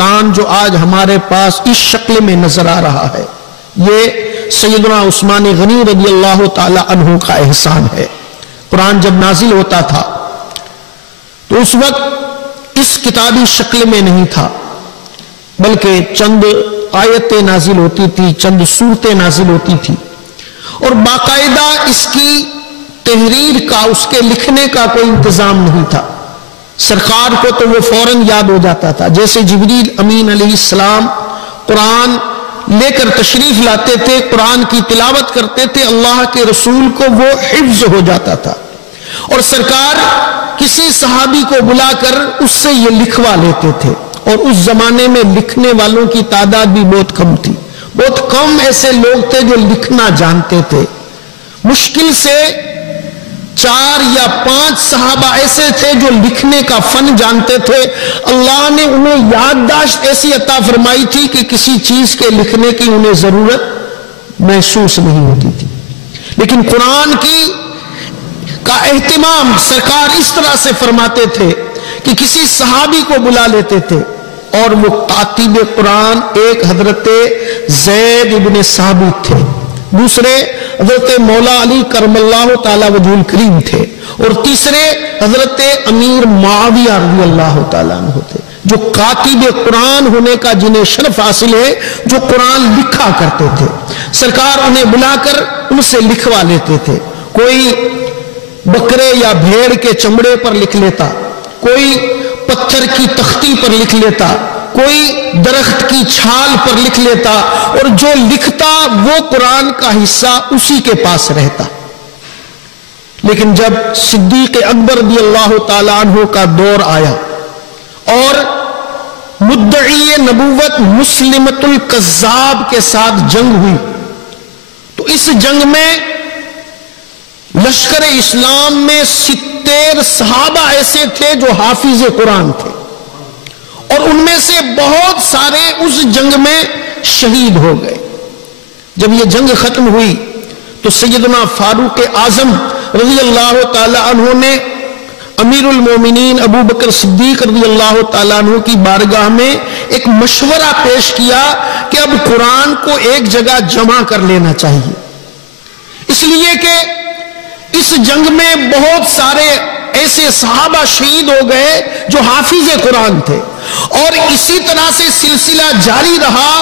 قرآن جو آج ہمارے پاس اس شکل میں نظر آ رہا ہے، یہ سیدنا عثمان غنی رضی اللہ تعالی عنہ کا احسان ہے۔ قرآن جب نازل ہوتا تھا تو اس وقت اس کتابی شکل میں نہیں تھا، بلکہ چند آیتیں نازل ہوتی تھی، چند سورتیں نازل ہوتی تھی، اور باقاعدہ اس کی تحریر کا، اس کے لکھنے کا کوئی انتظام نہیں تھا۔ سرکار کو تو وہ فوراً یاد ہو جاتا تھا، جیسے جبریل امین علیہ السلام قرآن لے کر تشریف لاتے تھے، قرآن کی تلاوت کرتے تھے، اللہ کے رسول کو وہ حفظ ہو جاتا تھا، اور سرکار کسی صحابی کو بلا کر اس سے یہ لکھوا لیتے تھے۔ اور اس زمانے میں لکھنے والوں کی تعداد بھی بہت کم تھی، بہت کم ایسے لوگ تھے جو لکھنا جانتے تھے۔ مشکل سے 4 یا 5 صحابہ ایسے تھے جو لکھنے کا فن جانتے تھے۔ اللہ نے انہیں یادداشت ایسی عطا فرمائی تھی کہ کسی چیز کے لکھنے کی انہیں ضرورت محسوس نہیں ہوتی تھی، لیکن قرآن کا اہتمام سرکار اس طرح سے فرماتے تھے کہ کسی صحابی کو بلا لیتے تھے، اور وہ کاتب قرآن ایک حضرت زید ابن ثابت تھے، دوسرے حضرت مولا علی کرم اللہ تعالی وجہ الکریم تھے، اور تیسرے حضرت امیر معاویہ رضی اللہ تعالیٰ عنہ تھے، جو کاتب قرآن ہونے کا جنہیں شرف حاصل ہے، جو قرآن لکھا کرتے تھے۔ سرکار انہیں بلا کر ان سے لکھوا لیتے تھے۔ کوئی بکرے یا بھیڑ کے چمڑے پر لکھ لیتا، کوئی پتھر کی تختی پر لکھ لیتا، کوئی درخت کی چھال پر لکھ لیتا، اور جو لکھتا وہ قرآن کا حصہ اسی کے پاس رہتا۔ لیکن جب صدیق اکبر رضی اللہ تعالیٰ عنہ کا دور آیا اور مدعی نبوت مسلمۃ الکذاب کے ساتھ جنگ ہوئی، تو اس جنگ میں لشکر اسلام میں 70 صحابہ ایسے تھے جو حافظ قرآن تھے، اور ان میں سے بہت سارے اس جنگ میں شہید ہو گئے۔ جب یہ جنگ ختم ہوئی تو سیدنا فاروق اعظم رضی اللہ تعالی عنہ نے امیر المومنین ابو بکر صدیق رضی اللہ تعالیٰ عنہ کی بارگاہ میں ایک مشورہ پیش کیا کہ اب قرآن کو ایک جگہ جمع کر لینا چاہیے، اس لیے کہ اس جنگ میں بہت سارے ایسے صحابہ شہید ہو گئے جو حافظ قرآن تھے، اور اسی طرح سے سلسلہ جاری رہا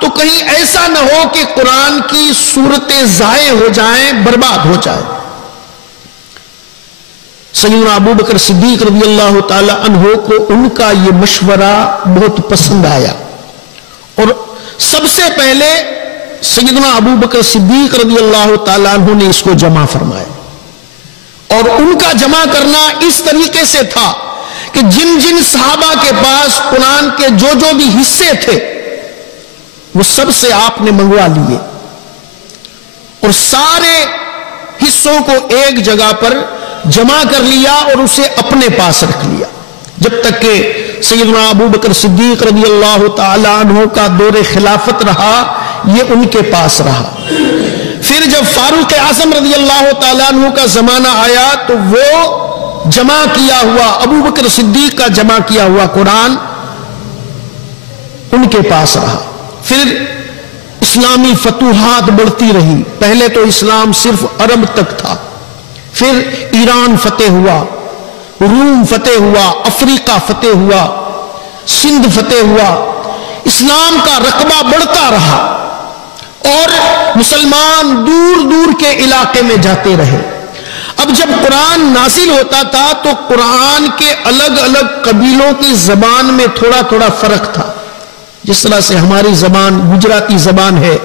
تو کہیں ایسا نہ ہو کہ قرآن کی صورتیں ضائع ہو جائیں، برباد ہو جائیں۔ سیدنا ابو بکر صدیق رضی اللہ تعالی عنہ کو ان کا یہ مشورہ بہت پسند آیا، اور سب سے پہلے سیدنا ابو بکر صدیق رضی اللہ تعالی عنہ نے اس کو جمع فرمایا، اور ان کا جمع کرنا اس طریقے سے تھا کہ جن جن صحابہ کے پاس قرآن کے جو بھی حصے تھے وہ سب سے آپ نے منگوا لیے، اور سارے حصوں کو ایک جگہ پر جمع کر لیا اور اسے اپنے پاس رکھ لیا، جب تک کہ سیدنا ابو بکر صدیق رضی اللہ تعالی عنہ کا دور خلافت رہا یہ ان کے پاس رہا۔ پھر جب فاروق اعظم رضی اللہ تعالیٰ عنہ کا زمانہ آیا تو وہ جمع کیا ہوا ابو بکر صدیق کا جمع کیا ہوا قرآن ان کے پاس رہا۔ پھر اسلامی فتوحات بڑھتی رہی، پہلے تو اسلام صرف عرب تک تھا، پھر ایران فتح ہوا، روم فتح ہوا، افریقہ فتح ہوا، سندھ فتح ہوا، اسلام کا رقبہ بڑھتا رہا، اور مسلمان دور دور کے علاقے میں جاتے رہے۔ اب جب قرآن نازل ہوتا تھا تو قرآن کے الگ الگ قبیلوں کی زبان میں تھوڑا تھوڑا فرق تھا، جس طرح سے ہماری زبان گجراتی زبان ہے،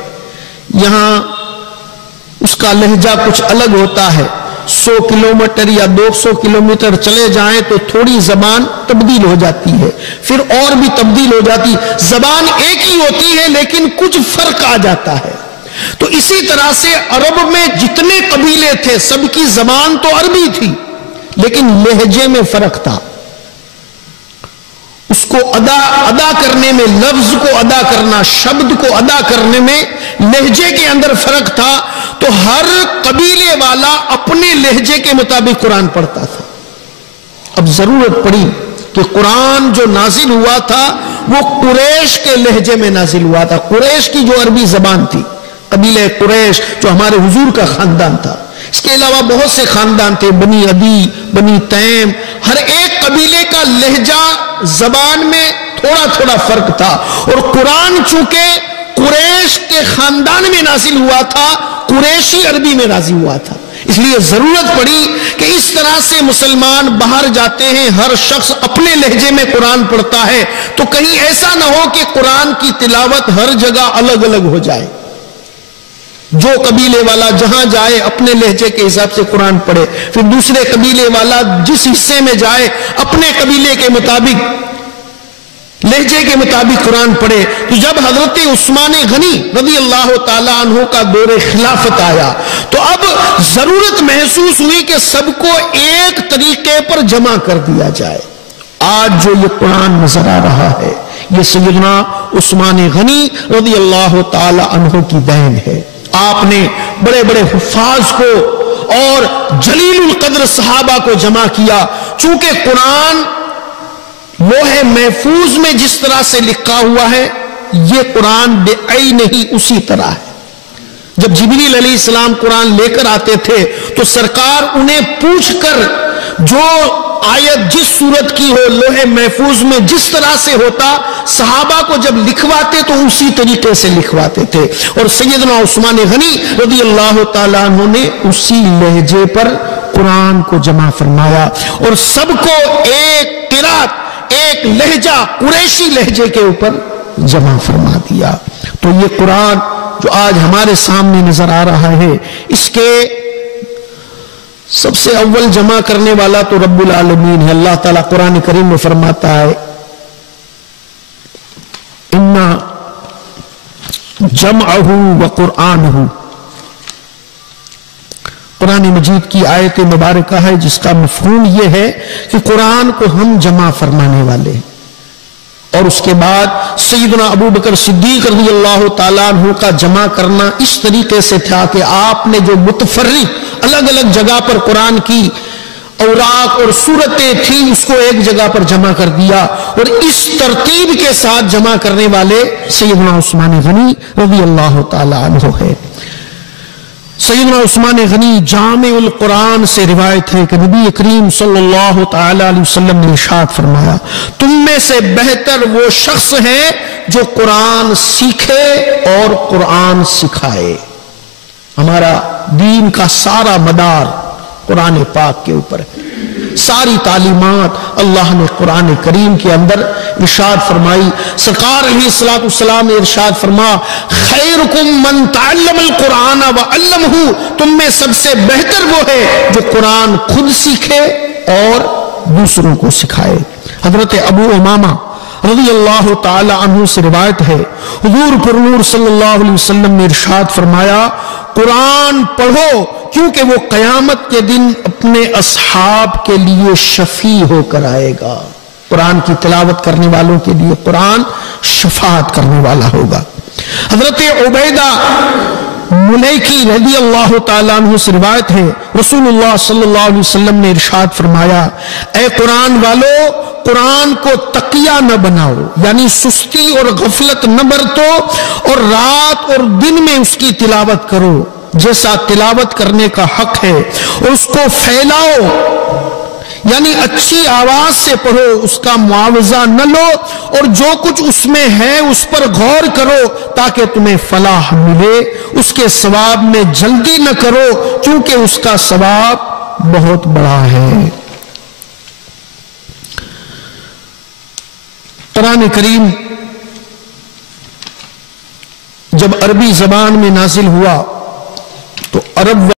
یہاں اس کا لہجہ کچھ الگ ہوتا ہے، 100 کلومیٹر یا 200 کلومیٹر چلے جائیں تو تھوڑی زبان تبدیل ہو جاتی ہے، پھر اور بھی تبدیل ہو جاتی، زبان ایک ہی ہوتی ہے لیکن کچھ فرق آ جاتا ہے۔ تو اسی طرح سے عرب میں جتنے قبیلے تھے سب کی زبان تو عربی تھی لیکن لہجے میں فرق تھا، اس کو ادا کرنے میں، لفظ کو ادا کرنا، شبد کو ادا کرنے میں لہجے کے اندر فرق تھا، تو ہر قبیلے والا اپنے لہجے کے مطابق قرآن پڑھتا تھا۔ اب ضرورت پڑی کہ قرآن جو نازل ہوا تھا وہ قریش کے لہجے میں نازل ہوا تھا. قریش کی جو عربی زبان تھی، قبیلہ قریش جو ہمارے حضور کا خاندان تھا، اس کے علاوہ بہت سے خاندان تھے، بنی عدی، بنی تیم، ہر ایک قبیلے کا لہجہ زبان میں تھوڑا تھوڑا فرق تھا. اور قرآن چونکہ قریش کے خاندان میں نازل ہوا تھا، قریشی عربی میں نازل ہوا تھا، اس لیے ضرورت پڑی کہ اس طرح سے مسلمان باہر جاتے ہیں، ہر شخص اپنے لہجے میں قرآن پڑھتا ہے، تو کہیں ایسا نہ ہو کہ قرآن کی تلاوت ہر جگہ الگ الگ ہو جائے. جو قبیلے والا جہاں جائے اپنے لہجے کے حساب سے قرآن پڑھے، پھر دوسرے قبیلے والا جس حصے میں جائے اپنے قبیلے کے مطابق، لہجے کے مطابق قرآن پڑھے. تو جب حضرت عثمان غنی رضی اللہ تعالی عنہ کا دور خلافت آیا تو اب ضرورت محسوس ہوئی کہ سب کو ایک طریقے پر جمع کر دیا جائے. آج جو یہ قرآن نظر آ رہا ہے یہ سیدنا عثمان غنی رضی اللہ تعالی عنہ کی دین ہے. آپ نے بڑے بڑے حفاظ کو اور جلیل القدر صحابہ کو جمع کیا. چونکہ قرآن لوح محفوظ میں جس طرح سے لکھا ہوا ہے، یہ قرآن بے عین ہی اسی طرح ہے. جب جبریل علیہ السلام قرآن لے کر آتے تھے تو سرکار انہیں پوچھ کر جو آیت جس صورت کی ہو لوح محفوظ میں جس طرح سے ہوتا، صحابہ کو جب لکھواتے تو اسی طریقے سے لکھواتے تھے. اور سیدنا عثمان غنی رضی اللہ تعالیٰ عنہ نے اسی لہجے پر قرآن کو جمع فرمایا اور سب کو ایک قرات، ایک لہجہ قریشی لہجے کے اوپر جمع فرما دیا. تو یہ قرآن جو آج ہمارے سامنے نظر آ رہا ہے، اس کے سب سے اول جمع کرنے والا تو رب العالمین ہے. اللہ تعالیٰ قرآن کریم میں فرماتا ہے اِنَّا جَمْعَهُ وَقُرْآنَهُ. قرآن مجید کی آیت مبارکہ ہے جس کا مفہوم یہ ہے کہ قرآن کو ہم جمع فرمانے والے ہیں. اور اس کے بعد سیدنا ابو بکر صدیق رضی اللہ تعالیٰ عنہ کا جمع کرنا اس طریقے سے تھا کہ آپ نے جو متفرق الگ الگ جگہ پر قرآن کی اوراق اور سورتیں تھیں اس کو ایک جگہ پر جمع کر دیا. اور اس ترتیب کے ساتھ جمع کرنے والے سیدنا عثمان غنی رضی اللہ تعالیٰ عنہ ہے. سیدنا عثمان غنی جامع القرآن سے روایت ہے کہ نبی کریم صلی اللہ تعالی علیہ وسلم نے ارشاد فرمایا تم میں سے بہتر وہ شخص ہے جو قرآن سیکھے اور قرآن سکھائے. ہمارا دین کا سارا مدار قرآن پاک کے اوپر ہے. ساری تعلیمات اللہ نے قرآن کریم کے اندر ارشاد فرمائی. سرکار علیہ السلام نے ارشاد فرما خیرکم من تعلم القرآن وعلمہ. تم میں سب سے بہتر وہ ہے جو قرآن خود سیکھے اور دوسروں کو سکھائے. حضرت ابو امامہ رضی اللہ تعالی عنہ سے روایت ہے حضور پر نور صلی اللہ علیہ وسلم نے ارشاد فرمایا قرآن پڑھو کیونکہ وہ قیامت کے دن اپنے اصحاب کے لیے شفیع ہو کر آئے گا. قرآن کی تلاوت کرنے والوں کے لیے قرآن شفاعت کرنے والا ہوگا. حضرت عبیدہ ملیکی رضی اللہ تعالیٰ عنہ سے روایت ہے رسول اللہ صلی اللہ علیہ وسلم نے ارشاد فرمایا اے قرآن والو قرآن کو تقیہ نہ بناؤ، یعنی سستی اور غفلت نہ برتو، اور رات اور دن میں اس کی تلاوت کرو جیسا تلاوت کرنے کا حق ہے، اور اس کو پھیلاؤ یعنی اچھی آواز سے پڑھو، اس کا معاوضہ نہ لو، اور جو کچھ اس میں ہے اس پر غور کرو تاکہ تمہیں فلاح ملے. اس کے ثواب میں جلدی نہ کرو کیونکہ اس کا ثواب بہت بڑا ہے. قرآن کریم جب عربی زبان میں نازل ہوا تو عرب